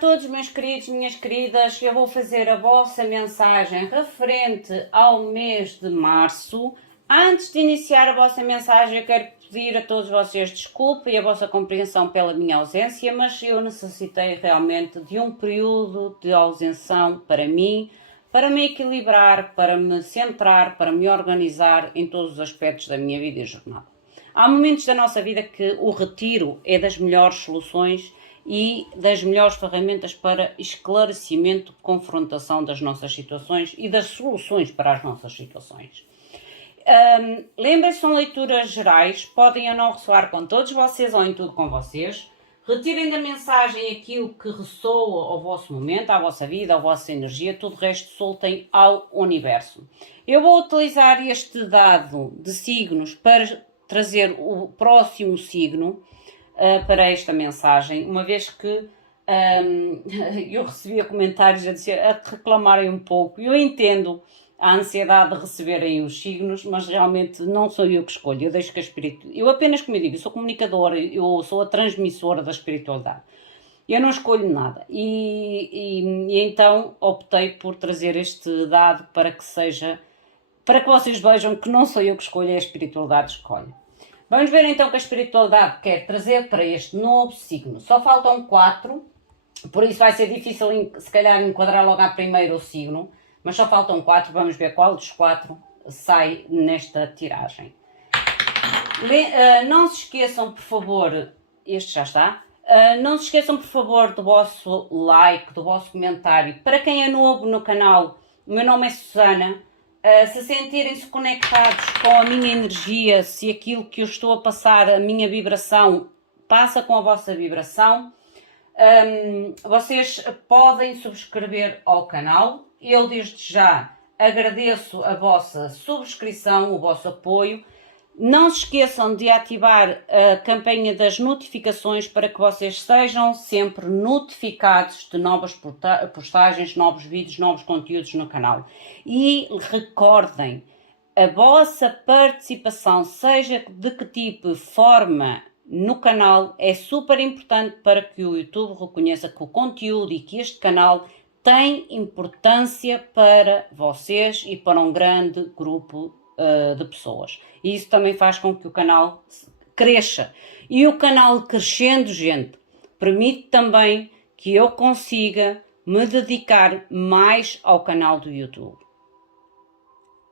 todos, meus queridos, minhas queridas. Eu vou fazer a vossa mensagem referente ao mês de março. Antes de iniciar a vossa mensagem, eu quero pedir a todos vocês desculpa e a vossa compreensão pela minha ausência, mas eu necessitei realmente de um período de ausência para mim, para me equilibrar, para me centrar, para me organizar em todos os aspectos da minha vida e jornada. Há momentos da nossa vida que o retiro é das melhores soluções e das melhores ferramentas para esclarecimento, confrontação das nossas situações e das soluções para as nossas situações. Lembrem-se, são leituras gerais, podem ou não ressoar com todos vocês ou em tudo com vocês. Retirem da mensagem aquilo que ressoa ao vosso momento, à vossa vida, à vossa energia, tudo o resto soltem ao universo. Eu vou utilizar este dado de signos para trazer o próximo signo para esta mensagem, uma vez que eu recebia comentários a reclamarem um pouco. Eu entendo a ansiedade de receberem os signos, mas realmente não sou eu que escolho, eu deixo que a espiritualidade... Eu apenas, como eu digo, eu sou comunicadora, eu sou a transmissora da espiritualidade. Eu não escolho nada e então optei por trazer este dado para que vocês vejam que não sou eu que escolho, é a espiritualidade que escolhe. Vamos ver então o que a espiritualidade quer trazer para este novo signo. Só faltam 4, por isso vai ser difícil se calhar enquadrar logo à primeira o signo, mas só faltam 4, vamos ver qual dos 4 sai nesta tiragem. Não se esqueçam, por favor, este já está, não se esqueçam, por favor, do vosso like, do vosso comentário. Para quem é novo no canal, o meu nome é Susana. Se sentirem-se conectados com a minha energia, se aquilo que eu estou a passar, a minha vibração, passa com a vossa vibração, vocês podem subscrever ao canal. Eu desde já agradeço a vossa subscrição, o vosso apoio. Não se esqueçam de ativar a campanha das notificações para que vocês sejam sempre notificados de novas postagens, novos vídeos, novos conteúdos no canal. E recordem, a vossa participação, seja de que tipo de forma no canal, é super importante para que o YouTube reconheça que o conteúdo e que este canal tem importância para vocês e para um grande grupo de pessoas. E isso também faz com que o canal cresça. E o canal crescendo, gente, permite também que eu consiga me dedicar mais ao canal do YouTube.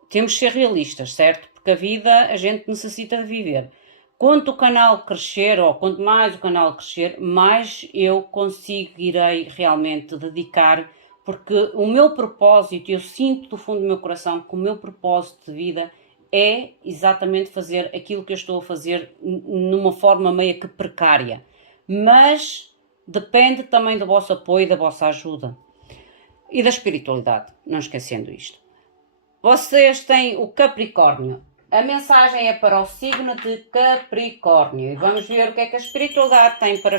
Temos de ser realistas, certo? Porque a vida a gente necessita de viver. Quanto o canal crescer, ou quanto mais o canal crescer, mais eu conseguirei realmente dedicar, porque o meu propósito, eu sinto do fundo do meu coração que o meu propósito de vida é exatamente fazer aquilo que eu estou a fazer numa forma meio que precária. Mas depende também do vosso apoio, da vossa ajuda. E da espiritualidade, não esquecendo isto. Vocês têm o Capricórnio. A mensagem é para o signo de Capricórnio. E vamos ver o que é que a espiritualidade tem para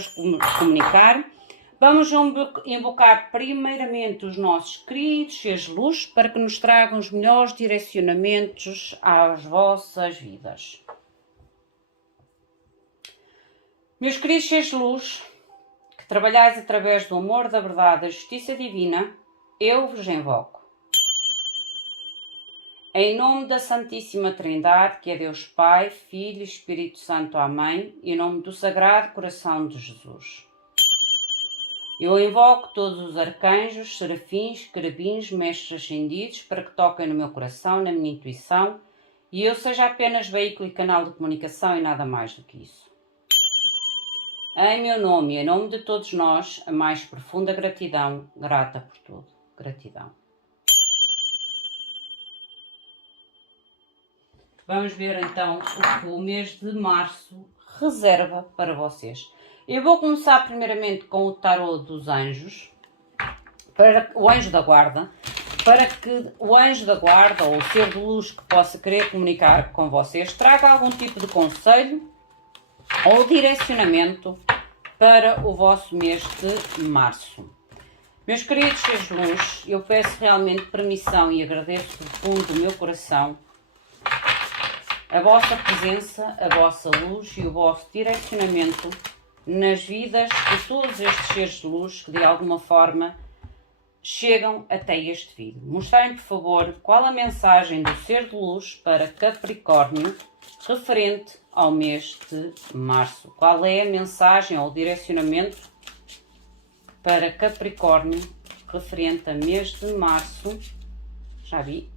comunicar. Vamos invocar primeiramente os nossos queridos seres de luz para que nos tragam os melhores direcionamentos às vossas vidas. Meus queridos seres de luz, que trabalhais através do amor, da verdade, da justiça divina, eu vos invoco. Em nome da Santíssima Trindade, que é Deus Pai, Filho e Espírito Santo, amém, e em nome do Sagrado Coração de Jesus. Eu invoco todos os arcanjos, serafins, querubins, mestres ascendidos, para que toquem no meu coração, na minha intuição, e eu seja apenas veículo e canal de comunicação e nada mais do que isso. Em meu nome e em nome de todos nós, a mais profunda gratidão, grata por tudo. Gratidão. Vamos ver então o que o mês de março reserva para vocês. Eu vou começar primeiramente com o tarô dos anjos, para o anjo da guarda, para que o anjo da guarda ou o ser de luz que possa querer comunicar com vocês traga algum tipo de conselho ou direcionamento para o vosso mês de março. Meus queridos seres de luz, eu peço realmente permissão e agradeço do fundo do meu coração a vossa presença, a vossa luz e o vosso direcionamento nas vidas de todos estes seres de luz que de alguma forma chegam até este vídeo. Mostrem, por favor, qual a mensagem do ser de luz para Capricórnio referente ao mês de março. Qual é a mensagem ou o direcionamento para Capricórnio referente a mês de março? Já vi.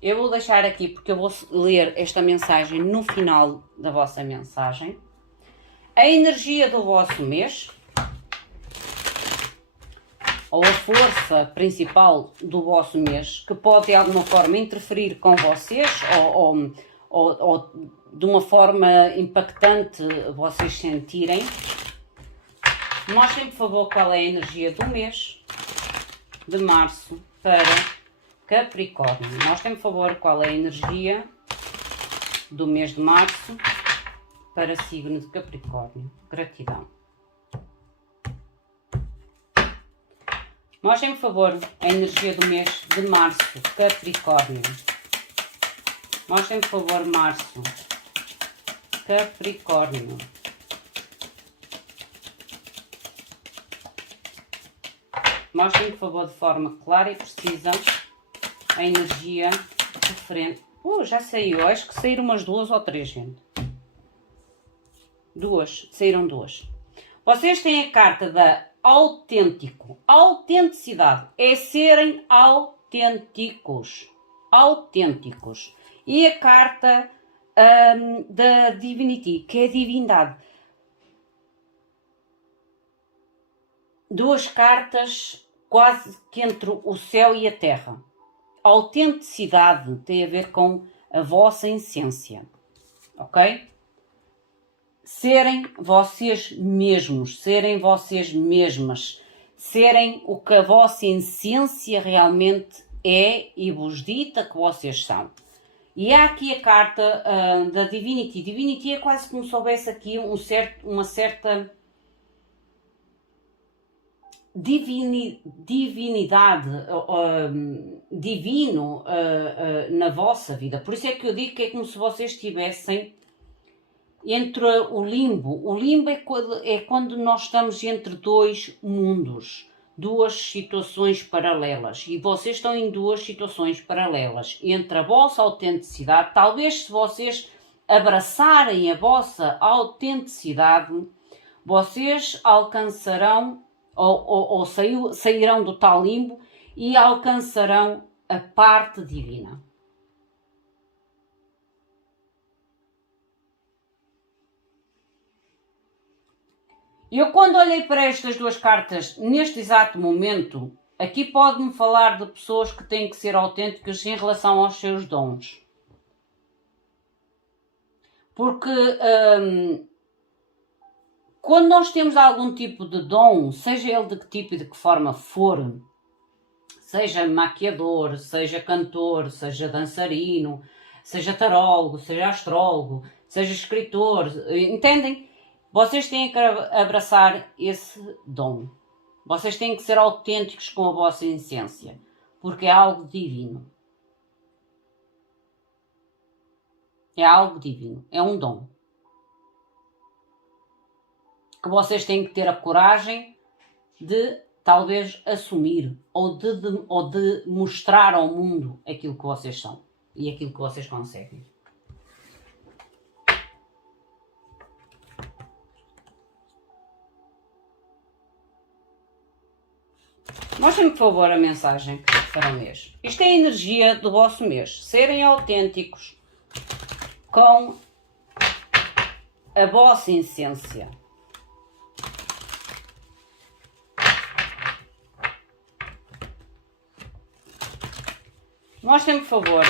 Eu vou deixar aqui porque eu vou ler esta mensagem no final da vossa mensagem. A energia do vosso mês, ou a força principal do vosso mês, que pode de alguma forma interferir com vocês ou de uma forma impactante vocês sentirem. Mostrem, por favor, qual é a energia do mês de março para Capricórnio. Mostrem, por favor, qual é a energia do mês de março para signo de Capricórnio. Gratidão. Mostrem, por favor, a energia do mês de março, Capricórnio. Mostrem, por favor, março, Capricórnio. Mostrem, por favor, de forma clara e precisa a energia referente. Já saiu, acho que saíram umas 2 ou 3, gente. Saíram 2. Vocês têm a carta da autêntico. Autenticidade é serem autênticos. Autênticos. E a carta da Divinity, que é a divindade. 2 cartas quase que entre o céu e a terra. A autenticidade tem a ver com a vossa essência, ok? Serem vocês mesmos, serem vocês mesmas, serem o que a vossa essência realmente é e vos dita que vocês são. E há aqui a carta da Divinity. Divinity é quase como se houvesse aqui uma certa divinidade, divino na vossa vida. Por isso é que eu digo que é como se vocês estivessem entre o limbo. O limbo é quando nós estamos entre 2 mundos, 2 situações paralelas. E vocês estão em 2 situações paralelas. Entre a vossa autenticidade, talvez se vocês abraçarem a vossa autenticidade, vocês alcançarão ou sairão do tal limbo e alcançarão a parte divina. Eu quando olhei para estas 2 cartas, neste exato momento, aqui pode-me falar de pessoas que têm que ser autênticas em relação aos seus dons. Porque quando nós temos algum tipo de dom, seja ele de que tipo e de que forma for, seja maquiador, seja cantor, seja dançarino, seja tarólogo, seja astrólogo, seja escritor, entendem? Vocês têm que abraçar esse dom. Vocês têm que ser autênticos com a vossa essência, porque é algo divino. É algo divino, é um dom. Que vocês têm que ter a coragem de talvez assumir ou de mostrar ao mundo aquilo que vocês são e aquilo que vocês conseguem. Mostrem-me, por favor, a mensagem para o mês. Isto é a energia do vosso mês. Serem autênticos com a vossa essência. Mostrem-me, por favor.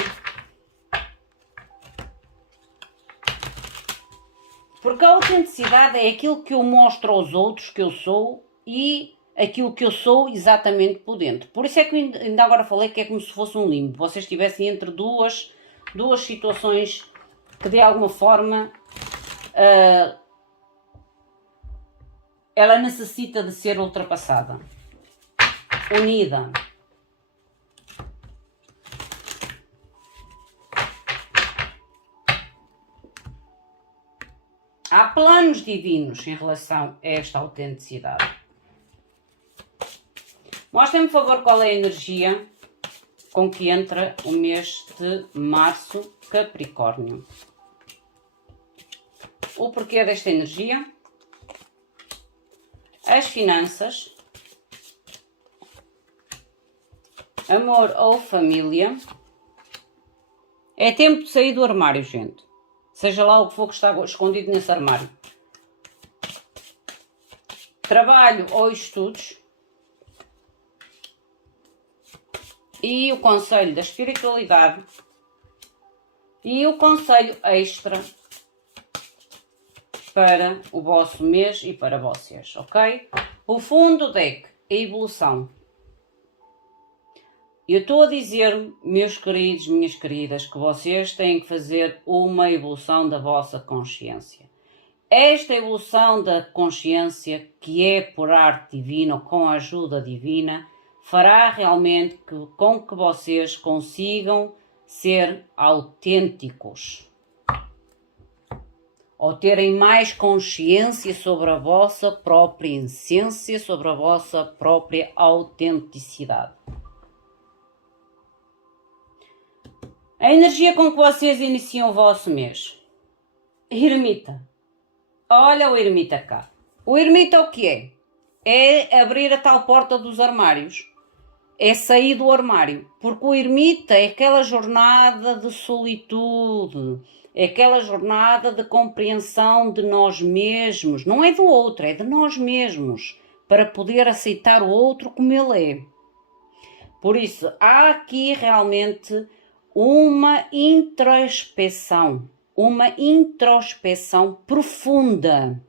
Porque a autenticidade é aquilo que eu mostro aos outros que eu sou e aquilo que eu sou exatamente por dentro. Por isso é que ainda agora falei que é como se fosse um limbo. Vocês estivessem entre duas situações que de alguma forma ela necessita de ser ultrapassada. Unida. Há planos divinos em relação a esta autenticidade. Mostrem-me, por favor, qual é a energia com que entra o mês de março, Capricórnio. O porquê desta energia, as finanças, amor ou família. É tempo de sair do armário, gente. Seja lá o que for que está escondido nesse armário. Trabalho ou estudos. E o conselho da espiritualidade. E o conselho extra para o vosso mês e para vocês, ok? O fundo do deck, a evolução. Eu estou a dizer, meus queridos, minhas queridas, que vocês têm que fazer uma evolução da vossa consciência. Esta evolução da consciência, que é por arte divina ou com a ajuda divina, fará realmente com que vocês consigam ser autênticos. Ou terem mais consciência sobre a vossa própria essência, sobre a vossa própria autenticidade. A energia com que vocês iniciam o vosso mês. Ermita. Olha o ermita cá. O ermita o que é? É abrir a tal porta dos armários. É sair do armário. Porque o ermita é aquela jornada de solitude. É aquela jornada de compreensão de nós mesmos. Não é do outro, é de nós mesmos. Para poder aceitar o outro como ele é. Por isso, há aqui realmente uma introspecção profunda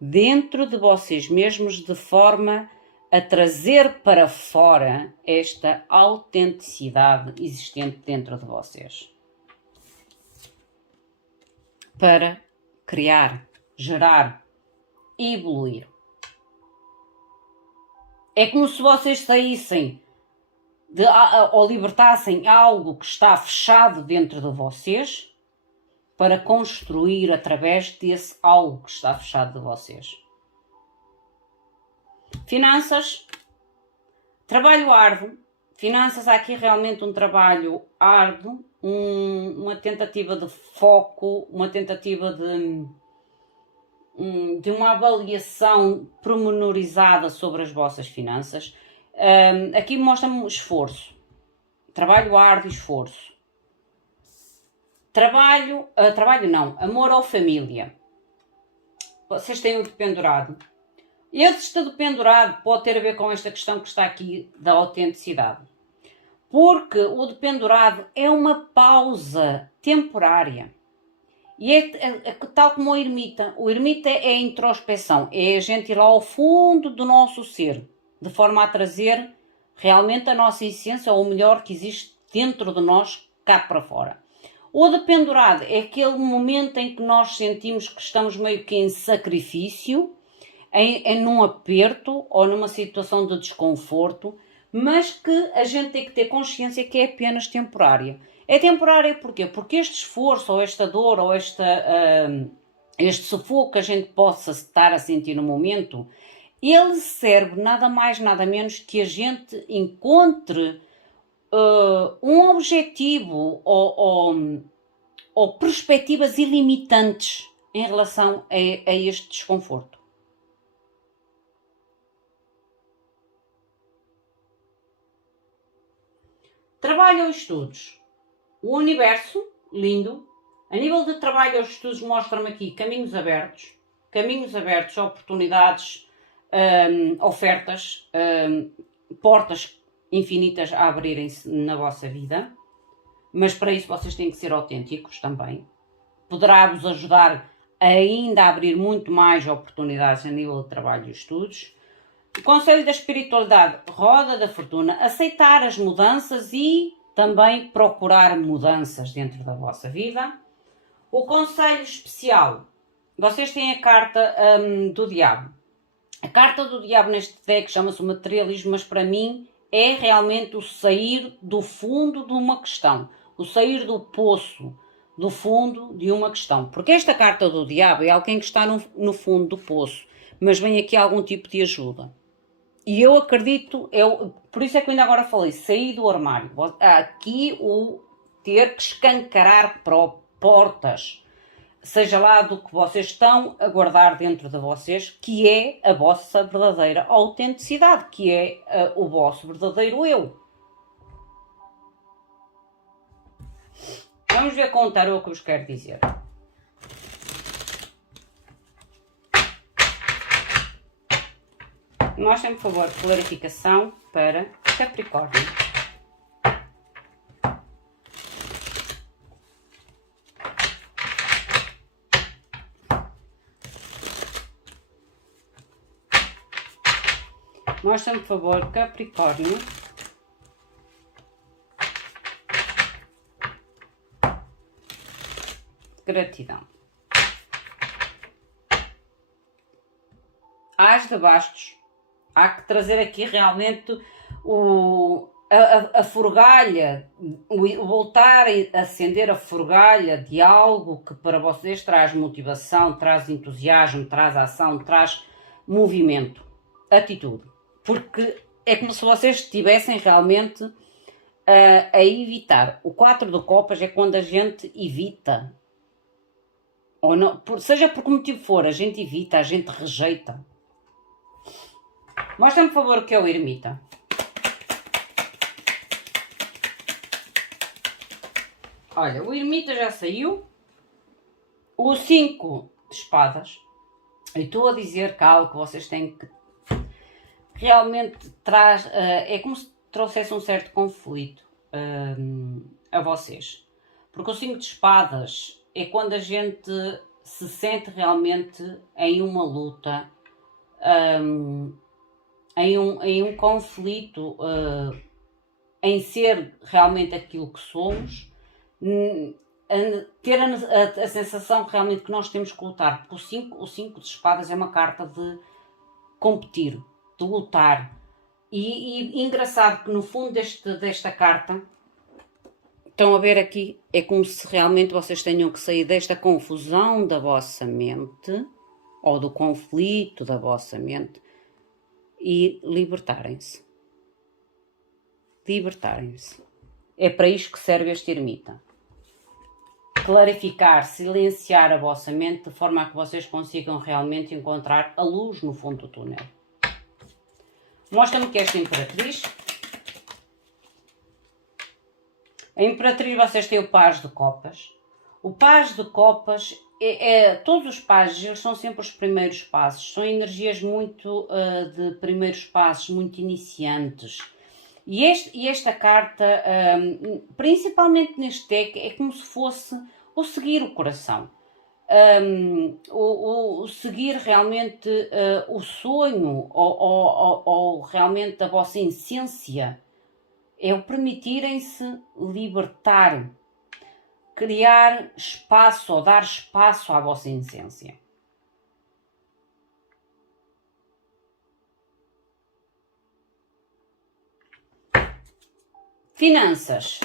dentro de vocês mesmos, de forma a trazer para fora esta autenticidade existente dentro de vocês. Para criar, gerar, evoluir. É como se vocês saíssem ou libertassem algo que está fechado dentro de vocês para construir através desse algo que está fechado de vocês. Finanças, trabalho árduo. Finanças, há aqui realmente um trabalho árduo, uma tentativa de foco, uma tentativa de uma avaliação pormenorizada sobre as vossas finanças. Aqui mostra-me esforço, trabalho árduo e esforço. Amor ou família. Vocês têm o dependurado. Este dependurado pode ter a ver com esta questão que está aqui da autenticidade. Porque o dependurado é uma pausa temporária. E é tal como o ermita. O ermita é a introspeção, é a gente ir lá ao fundo do nosso ser, de forma a trazer realmente a nossa essência, ou o melhor que existe dentro de nós, cá para fora. O dependurado é aquele momento em que nós sentimos que estamos meio que em sacrifício, num aperto ou numa situação de desconforto, mas que a gente tem que ter consciência que é apenas temporária. É temporária porquê? Porque este esforço, ou esta dor, ou este sufoco que a gente possa estar a sentir no momento, ele serve nada mais, nada menos que a gente encontre um objetivo ou perspectivas ilimitantes em relação a este desconforto. Trabalho ou estudos. O universo, lindo. A nível de trabalho ou estudos, mostra-me aqui caminhos abertos, oportunidades, ofertas, portas infinitas a abrirem-se na vossa vida. Mas para isso vocês têm que ser autênticos também. Poderá-vos ajudar ainda a abrir muito mais oportunidades a nível de trabalho e estudos. O conselho da espiritualidade, roda da fortuna, aceitar as mudanças e também procurar mudanças dentro da vossa vida. O conselho especial, vocês têm a carta do diabo. A carta do diabo neste deck chama-se o materialismo, mas para mim é realmente o sair do fundo de uma questão, o sair do poço, do fundo de uma questão. Porque esta carta do diabo é alguém que está no fundo do poço, mas vem aqui algum tipo de ajuda. E eu acredito, por isso é que eu ainda agora falei, sair do armário. Há aqui o ter que escancarar portas, seja lá do que vocês estão a guardar dentro de vocês, que é a vossa verdadeira autenticidade, que é o vosso verdadeiro eu. Vamos ver com o tarô o que vos quero dizer. Mostrem, por favor, clarificação para Capricórnio. Mostrem, por favor, Capricórnio. Gratidão. As de bastos. Há que trazer aqui realmente a forgalha, voltar a acender a forgalha de algo que para vocês traz motivação, traz entusiasmo, traz ação, traz movimento, atitude. Porque é como se vocês estivessem realmente a evitar. O 4 de copas é quando a gente evita. Ou não, seja por que motivo for, a gente evita, a gente rejeita. Mostra-me, por favor, o que é o ermita. Olha, o ermita já saiu. O 5 de espadas. E estou a dizer que há algo que vocês têm que realmente traz. É como se trouxesse um certo conflito a vocês. Porque o 5 de espadas é quando a gente se sente realmente em uma luta. Em um conflito, em ser realmente aquilo que somos, ter a sensação realmente que nós temos que lutar, porque o 5 de espadas é uma carta de competir, de lutar, e engraçado que no fundo desta carta, estão a ver aqui, é como se realmente vocês tenham que sair desta confusão da vossa mente, ou do conflito da vossa mente, e libertarem-se. Libertarem-se. É para isto que serve este ermita. Clarificar, silenciar a vossa mente de forma a que vocês consigam realmente encontrar a luz no fundo do túnel. Mostra-me que esta imperatriz. A imperatriz, vocês têm o paz de copas. O paz de copas todos os pages, eles são sempre os primeiros passos, são energias muito de primeiros passos, muito iniciantes. E esta carta, principalmente neste deck, é como se fosse o seguir o coração, o seguir realmente o sonho ou realmente a vossa essência, é o permitirem-se libertar, criar espaço ou dar espaço à vossa essência. Finanças.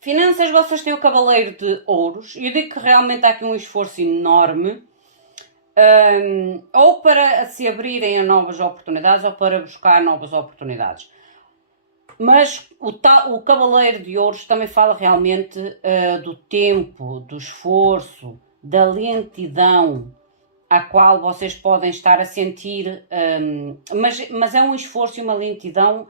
Finanças, vocês têm o cavaleiro de ouros. Eu digo que realmente há aqui um esforço enorme. Ou para se abrirem a novas oportunidades ou para buscar novas oportunidades. Mas o cavaleiro de ouros também fala realmente do tempo, do esforço, da lentidão a qual vocês podem estar a sentir, mas é um esforço e uma lentidão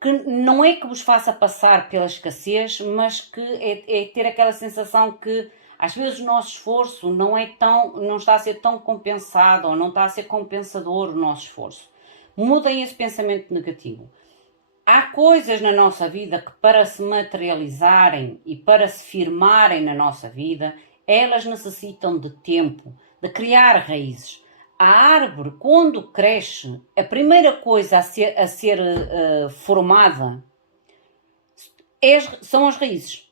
que não é que vos faça passar pela escassez, mas que é ter aquela sensação que às vezes o nosso esforço não está a ser tão compensado ou não está a ser compensador o nosso esforço. Mudem esse pensamento negativo. Há coisas na nossa vida que para se materializarem e para se firmarem na nossa vida, elas necessitam de tempo, de criar raízes. A árvore, quando cresce, a primeira coisa a ser formada são as raízes.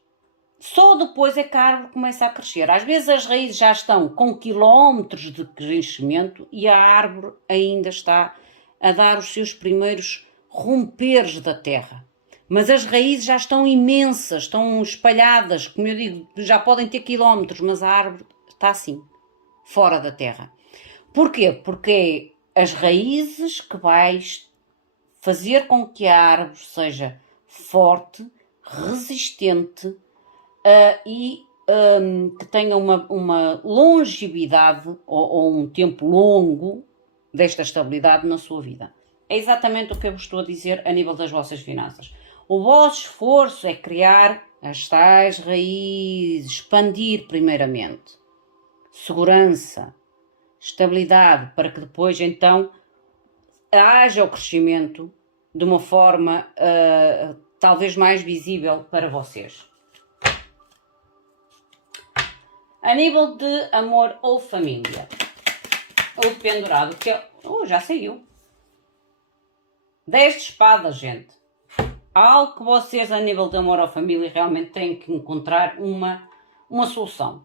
Só depois é que a árvore começa a crescer. Às vezes as raízes já estão com quilómetros de crescimento e a árvore ainda está a dar os seus primeiros romperes da terra. Mas as raízes já estão imensas, estão espalhadas, como eu digo, já podem ter quilómetros, mas a árvore está assim, fora da terra. Porquê? Porque é as raízes que vais fazer com que a árvore seja forte, resistente e que tenha uma longevidade ou um tempo longo desta estabilidade na sua vida. É exatamente o que eu vos estou a dizer a nível das vossas finanças. O vosso esforço é criar as tais raízes, expandir primeiramente, segurança, estabilidade, para que depois então haja o crescimento de uma forma talvez mais visível para vocês. A nível de amor ou família, o pendurado, que já saiu. 10 de espadas, gente. Há algo que vocês, a nível de amor ou família, realmente têm que encontrar uma solução.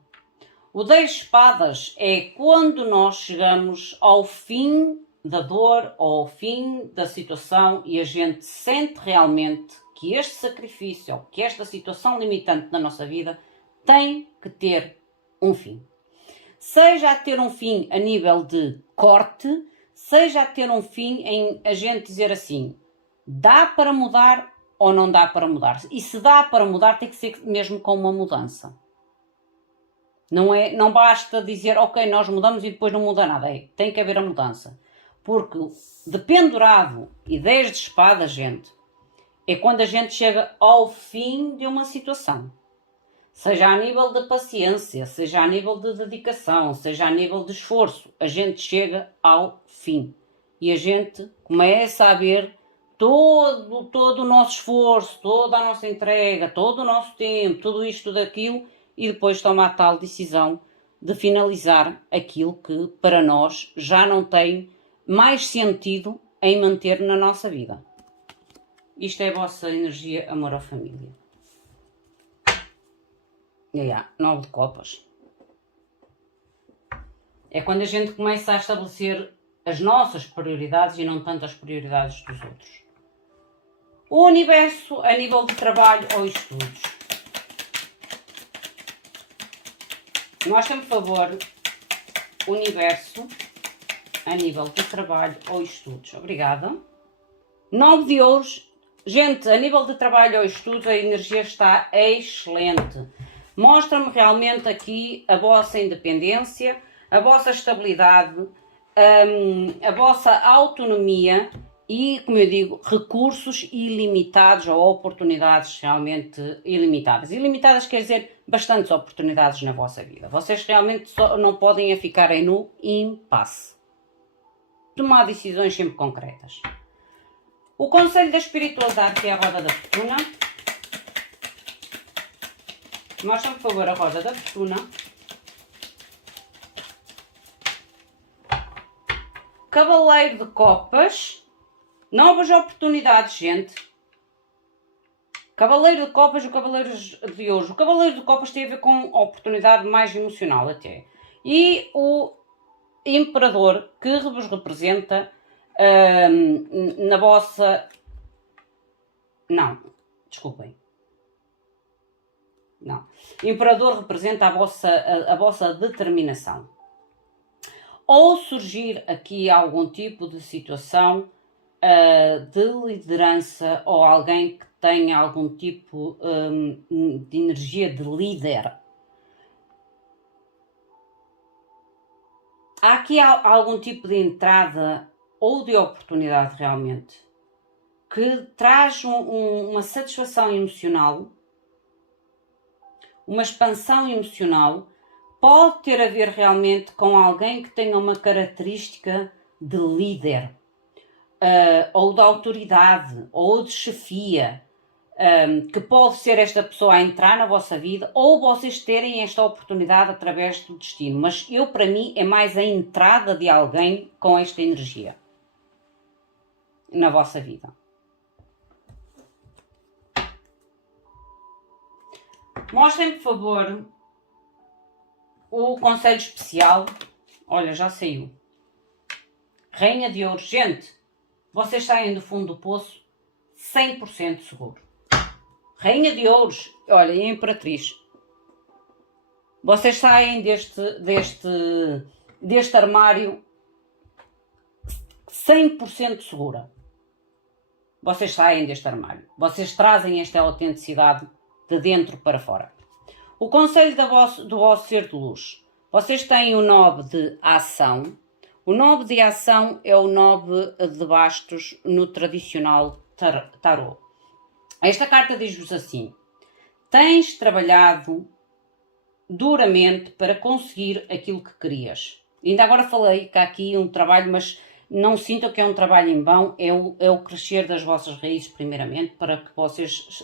O 10 de espadas é quando nós chegamos ao fim da dor ou ao fim da situação e a gente sente realmente que este sacrifício, que esta situação limitante na nossa vida tem que ter um fim. Seja a ter um fim a nível de corte, seja a ter um fim em a gente dizer assim, dá para mudar ou não dá para mudar. E se dá para mudar, tem que ser mesmo com uma mudança. Não basta dizer, ok, nós mudamos e depois não muda nada. Tem que haver a mudança. Porque de pendurado e 10 de espada, gente, é quando a gente chega ao fim de uma situação. Seja a nível de paciência, seja a nível de dedicação, seja a nível de esforço, a gente chega ao fim. E a gente começa a ver todo o nosso esforço, toda a nossa entrega, todo o nosso tempo, tudo isto, tudo aquilo, e depois toma a tal decisão de finalizar aquilo que para nós já não tem mais sentido em manter na nossa vida. Isto é a vossa energia, amor ou família. 9 de copas. É quando a gente começa a estabelecer as nossas prioridades e não tanto as prioridades dos outros. O universo a nível de trabalho ou estudos. Mostra-me, por favor, universo a nível de trabalho ou estudos. Obrigada. 9 de ouros. Gente, a nível de trabalho ou estudos, a energia está excelente. Mostra-me realmente aqui a vossa independência, a vossa estabilidade, a vossa autonomia e, como eu digo, recursos ilimitados ou oportunidades realmente ilimitadas. Ilimitadas quer dizer bastantes oportunidades na vossa vida. Vocês realmente só não podem ficarem no impasse. Tomar decisões sempre concretas. O conselho da espiritualidade, que é a roda da fortuna. Mostra-me, por favor, a roda da fortuna. Cavaleiro de copas. Novas oportunidades, gente. Cavaleiro de copas e o cavaleiro de ouros. O cavaleiro de copas tem a ver com oportunidade mais emocional até. E o imperador que vos representa na vossa... Não, desculpem. Não. O imperador representa a vossa determinação. Ou surgir aqui algum tipo de situação de liderança ou alguém que tenha algum tipo de energia de líder. Há aqui algum tipo de entrada ou de oportunidade realmente que traz uma satisfação emocional, uma expansão emocional, pode ter a ver realmente com alguém que tenha uma característica de líder, ou de autoridade, ou de chefia, que pode ser esta pessoa a entrar na vossa vida, ou vocês terem esta oportunidade através do destino. Mas para mim, é mais a entrada de alguém com esta energia na vossa vida. Mostrem, por favor, o conselho especial. Olha, já saiu. Rainha de Ouros. Gente, vocês saem do fundo do poço 100% seguro. Rainha de Ouros. Olha, e a Imperatriz. Vocês saem deste armário 100% segura. Vocês saem deste armário. Vocês trazem esta autenticidade de dentro para fora. O conselho do vosso ser de luz. Vocês têm o 9 de ação. O 9 de ação é o 9 de bastos no tradicional tarot. Esta carta diz-vos assim: tens trabalhado duramente para conseguir aquilo que querias. Ainda agora falei que há aqui um trabalho, mas não sintam que é um trabalho em vão, é o crescer das vossas raízes primeiramente, para que vocês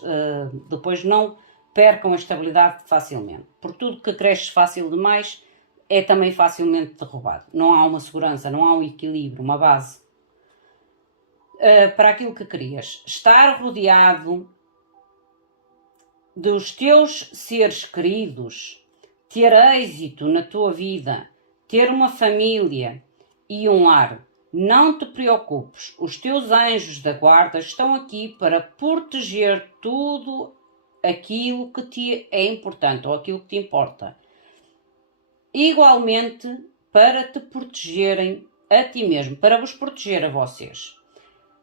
depois não percam a estabilidade facilmente. Porque tudo que cresce fácil demais é também facilmente derrubado. Não há uma segurança, não há um equilíbrio, uma base para aquilo que querias. Estar rodeado dos teus seres queridos, ter êxito na tua vida, ter uma família e um lar. Não te preocupes, os teus anjos da guarda estão aqui para proteger tudo aquilo que te é importante ou aquilo que te importa. Igualmente para te protegerem a ti mesmo, para vos proteger a vocês.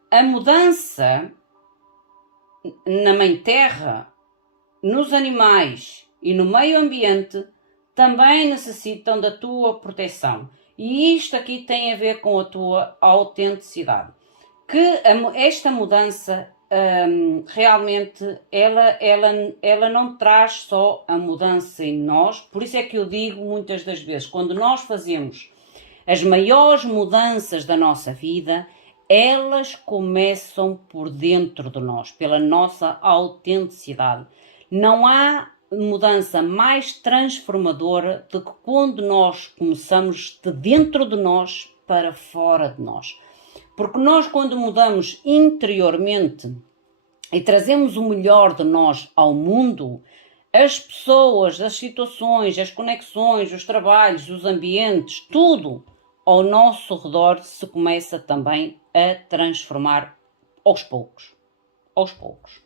A mudança na Mãe Terra, nos animais e no meio ambiente também necessitam da tua proteção. E isto aqui tem a ver com a tua autenticidade. Que esta mudança realmente ela não traz só a mudança em nós. Por isso é que eu digo muitas das vezes, quando nós fazemos as maiores mudanças da nossa vida, elas começam por dentro de nós, pela nossa autenticidade. Não há mudança mais transformadora do que quando nós começamos de dentro de nós para fora de nós. Porque nós, quando mudamos interiormente e trazemos o melhor de nós ao mundo, as pessoas, as situações, as conexões, os trabalhos, os ambientes, tudo ao nosso redor se começa também a transformar aos poucos. Aos poucos.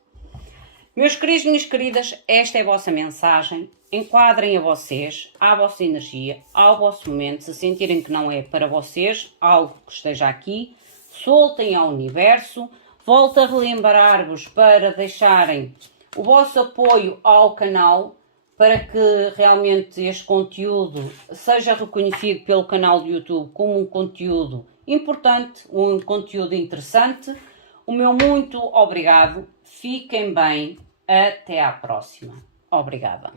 Meus queridos, minhas queridas, esta é a vossa mensagem. Enquadrem a vocês, à vossa energia, ao vosso momento. Se sentirem que não é para vocês, algo que esteja aqui, soltem ao universo. Volto a relembrar-vos para deixarem o vosso apoio ao canal, para que realmente este conteúdo seja reconhecido pelo canal do YouTube como um conteúdo importante, um conteúdo interessante. O meu muito obrigado. Fiquem bem. Até à próxima. Obrigada.